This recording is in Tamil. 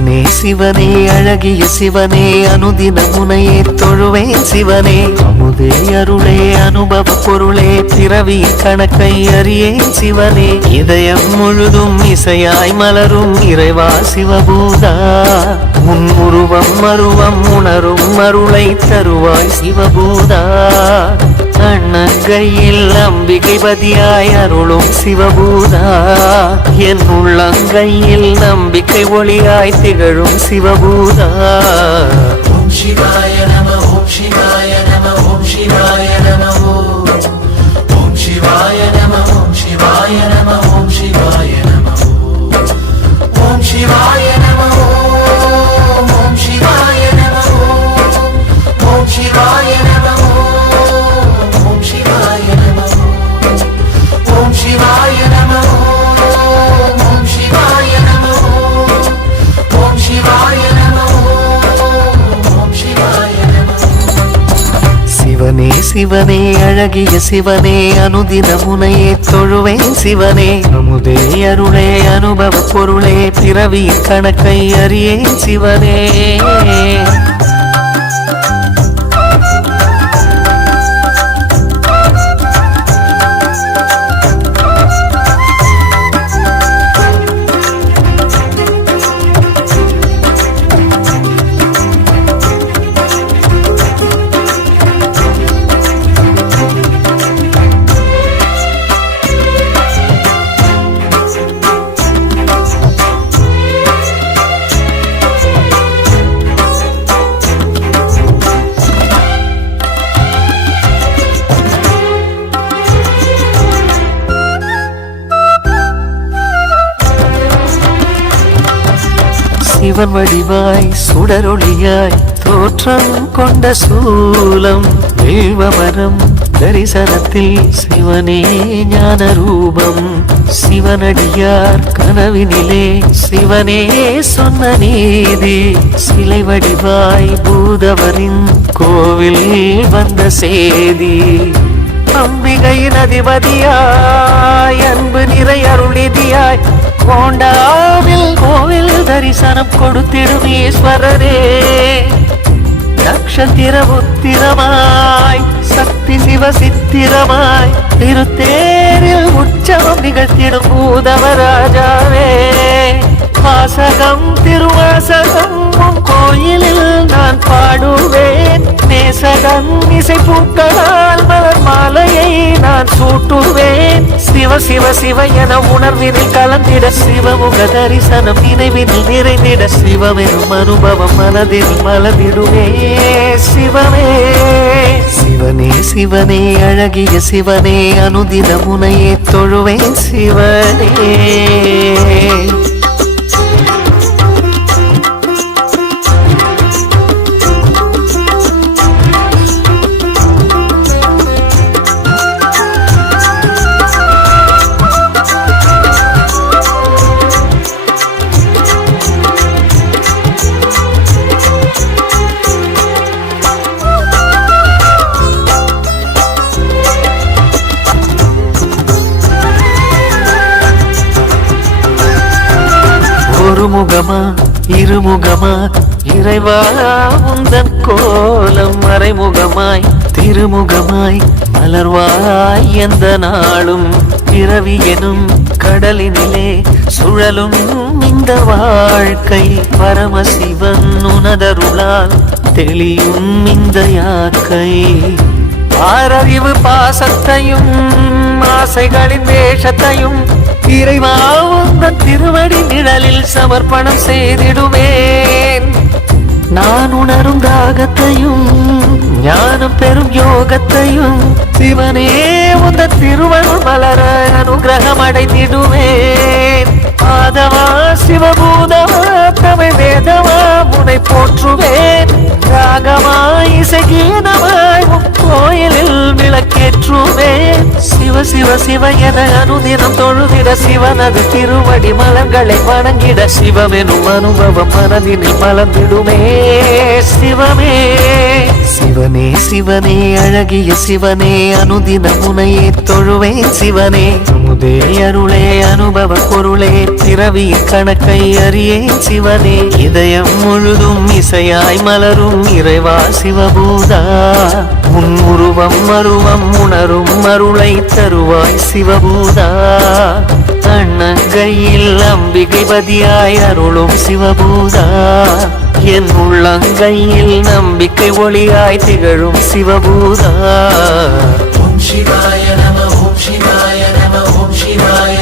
சிவனே சிவனே அழகிய சிவனே அனுதின முனையே தொழுவேன் சிவனே அமுதே அருளே அனுபவ பொருளே பிறவி கணக்கை அறியேன் சிவனே இதயம் முழுதும் இசையாய் மலரும் இறைவா சிவபூதா உன் உருவம் மருவம் உணரும் அருளை தருவாய் சிவபூதா அண்ணங்கையில் அம்பிகை பதியாய் அருளும் சிவபூதா என் உள்ளங்கையில் நம்பிக்கை ஒளியாய் திகழும் சிவபூதா ஓம் சிவாய நம ஓம் சிவாய நம ஓம் சிவாய நம ஓம் சிவாய நம ஓம் சிவாய நம ஓம் சிவாய நம ஓம் சிவாய நம ஓம் சிவாய நம ஓம் சிவாய நம ஓம் சிவாய நம ஓம் சிவாய நம ஓம் சிவாய நம ஓம் சிவாய நம ஓம் சிவாய நம சிவனே சிவனே அழகிய சிவனே அனுதின முனையே தொழுவேன் சிவனே அமுதே அருளே அனுபவ பொருளே பிறவி கணக்கை அறியேன் சிவனே சிவன் வடிவாய் சுடரொளியாய் தோற்றம் கொண்ட சூலம் வேள்வமரம் தரிசனத்தில் சிவனே ஞான ரூபம் சிவனடியார் கனவினிலே சிவனே சொன்ன நீதி சிலை வடிவாய் பூதவரின் கோவில் வந்த சேதி அம்பிகையின் அதிபதியாய் அன்பு நிறை அருளிதியாய் கோண்டாவில் கோவில் தரிசனம் கொடுத்திடும் ஈஸ்வரரே நக்ஷத்திர உத்திரமாய் சக்தி சிவ சித்திரமாய் திருத்தேரில் உற்சவம் நிகழ்த்திடும் பூதவராஜாவே வாசகம் திருவாசகம் கோயிலில் நான் பாடுவேன் நேசகன் இசை பூக்களால் மலர் மாலையை நான் சூட்டுவேன் சிவ சிவ சிவ என உணர்வினில் கலந்திட சிவமுக தரிசனம் நினைவினில் நிறைந்திட சிவமெனும் அனுபவம் மனதில் மலர்ந்திடுவே சிவமே சிவனே சிவனே அழகிய சிவனே அனுதின முனையே தொழுவேன் சிவனே ஒருமுகமா இருமுகமா இறைவா உந்தன் கோலம் மறைமுகமாய் திருமுகமாய் மலர்வாய் எந்த நாளும் பிறவி எனும் கடலினிலே சுழலும் இந்த வாழ்க்கை பரமசிவன் உனதருளால் தெளியும் இந்த யாக்கை ஆரறிவு பாசத்தையும் ஆசைகளின் வேஷத்தையும் இறைவா உந்தன் திருவடி நிழலில் சமர்ப்பணம் செய்திடுவேன் நான் உணரும் தாகத்தையும் ஞானம் பெறும் யோகத்தையும் சிவனே உந்தன் திருவருள் மலர அனுகிரகம் அடைந்திடுவேன் மாதவா சிவபூதவா தமிழ் வேதவா முனை போற்றுவேன் ராகமா இசை கீதமாய் கோயிலில் விளக்கேற்றுவேன் சிவ சிவ சிவ என அனுதினம் தொழுதிட சிவனது திருவடி மலர்களை வணங்கிட சிவமெனும் அனுபவம் மனதினில் மலர்ந்திடுமே சிவமே சிவனே சிவனே அழகிய சிவனே அனுதின முனையே தொழுவேன் சிவனே அமுதே அருளே அனுபவ பொருளே பிறவியின் கணக்கை அறியேன் சிவனே இதயம் முழுதும் இசையாய் மலரும் இறைவா சிவபூதா உன் உருவம் அருவம் உணரும் அருளை தருவாய் சிவபூதா அண்ணங்கையில் அம்பிகை பதியாய் அருளும் சிவபூதா என் உள்ளங்கையில் நம்பிக்கை ஒளியாய் திகழும் சிவபூதா ஓம் சிவாய நம ஓம் சிவாய நம ஓம் சிவாய